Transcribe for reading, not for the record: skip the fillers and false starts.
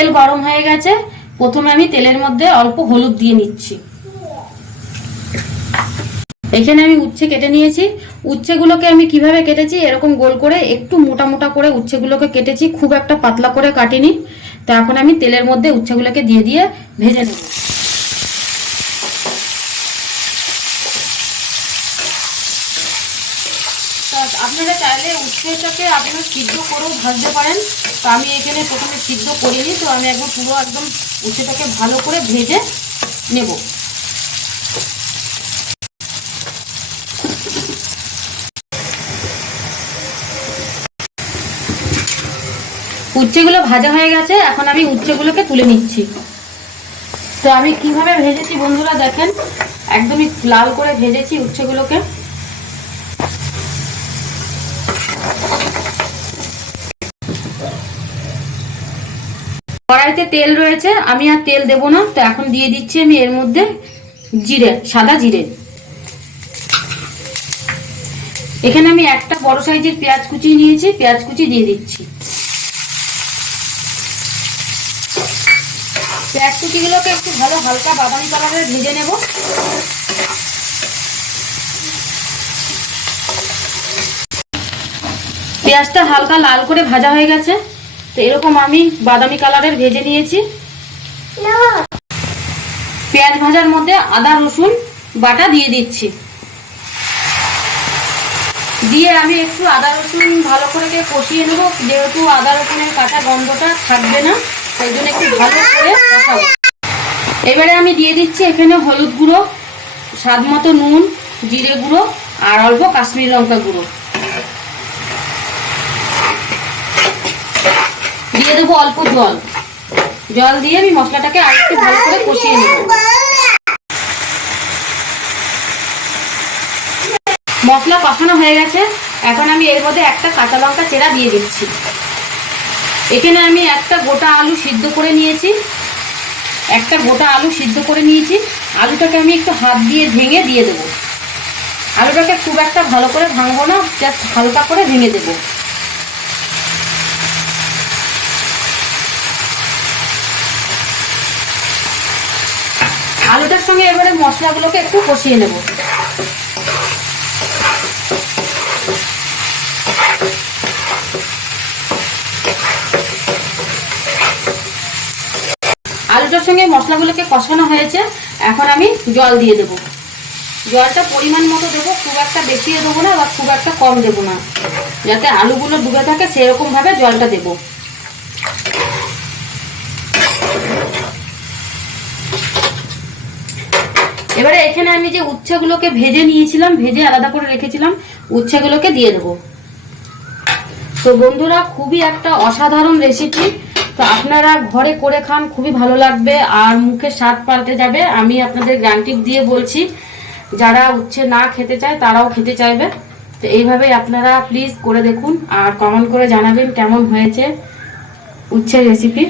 তেল গরম হয়ে গেছে। প্রথমে আমি তেলের মধ্যে অল্প হলুদ দিয়ে নিচ্ছি। এখানে আমি উচ্ছে কেটে নিয়েছি। উচ্ছেগুলোকে আমি কিভাবে কেটেছি, এরকম গোল করে একটু মোটা মোটা করে উচ্ছেগুলোকে কেটেছি, খুব একটা পাতলা করে কাটিনি। তো এখন আমি তেলের মধ্যে উচ্ছেগুলোকে দিয়ে দিয়ে ভেজে নেব। আপনারা চাইলে উচ্ছেটাকে আপনারা সিদ্ধ করেও ভাজতে পারেন। তো আমি এখানে প্রথমে সিদ্ধ করিনি, তো আমি একদম পুরো একদম উচ্ছেটাকে ভালো করে ভেজে নেব। উচ্ছেগুলো ভাজা হয়ে গেছে, এখন আমি উচ্ছেগুলোকে তুলে নিচ্ছি। তো আমি কিভাবে ভেজেছি বন্ধুরা দেখেন, একদমই লাল করে ভেজেছি উচ্ছেগুলোকে। কড়াইতে তেল রয়েছে, আমি আর তেল দেব না। তো এখন দিয়ে দিচ্ছি আমি এর মধ্যে জিরে, সাদা জিরে। এখানে আমি একটা বড় সাইজের পেঁয়াজ কুচি নিয়েছি, পেঁয়াজ কুচি দিয়ে দিচ্ছি। পেঁয়াজ কুচিগুলোকে একটু ভালো হালকা বাদামি কালারে ভেজে নেব। পেঁয়াজটা হালকা লাল করে ভাজা হয়ে গেছে। তো এরকম আমি বাদামি কালারের ভেজে নিয়েছি। পেঁয়াজ ভাজার মধ্যে আদা রসুন বাটা দিয়ে দিচ্ছি। দিয়ে আমি একটু আদা রসুন ভালো করে কষিয়ে নেব, যেহেতু আদা রসুনের কাঁচা গন্ধটা থাকবে না, সেই জন্য একটু ভালো করে কষাবো। এবারে আমি দিয়ে দিচ্ছি এখানে হলুদ গুঁড়ো, স্বাদ মতো নুন, জিরে গুঁড়ো আর অল্প কাশ্মীরি লঙ্কা গুঁড়ো দিয়ে দেবো। অল্প জল দিয়ে আমি মশলাটাকে আরেকটু ভালো করে কষিয়ে নেব। মশলা কষানো হয়ে গেছে, এখন আমি এর মধ্যে একটা কাঁচা লঙ্কা চেরা দিয়ে দিচ্ছি। এখানে আমি একটা গোটা আলু সিদ্ধ করে নিয়েছি। আলুটাকে আমি একটু হাত দিয়ে ভেঙে দিয়ে দেবো। আলুটাকে খুব একটা ভালো করে ভাঙবো না, জাস্ট হালকা করে ভেঙে দেবো। আলুটার সঙ্গে এবারে মশলাগুলোকে একটু কষিয়ে নেব। আলুটার সঙ্গে মশলাগুলোকে কষানো হয়েছে, এখন আমি জল দিয়ে দেব। জলটা পরিমাণ মতো দেবো, খুব একটা বেশি দেবো না বা খুব একটা কম দেবো না, যাতে আলুগুলো ডুবে থাকে সেরকম ভাবে জলটা দেব। এবারে এখানে আমি যে উচ্ছেগুলোকে ভেজে নিয়েছিলাম, ভেজে আলাদা করে রেখেছিলাম, উচ্ছেগুলোকে দিয়ে দেবো। তো বন্ধুরা, খুবই একটা অসাধারণ রেসিপি। তো আপনারা ঘরে করে খান, খুবই ভালো লাগবে আর মুখে স্বাদ পাল্টে যাবে। আমি আপনাদের গ্যারান্টি দিয়ে বলছি, যারা উচ্ছে না খেতে চায় তারাও খেতে চাইবে। তো এইভাবেই আপনারা প্লিজ করে দেখুন আর কমেন্ট করে জানাবেন কেমন হয়েছে উচ্ছের রেসিপি।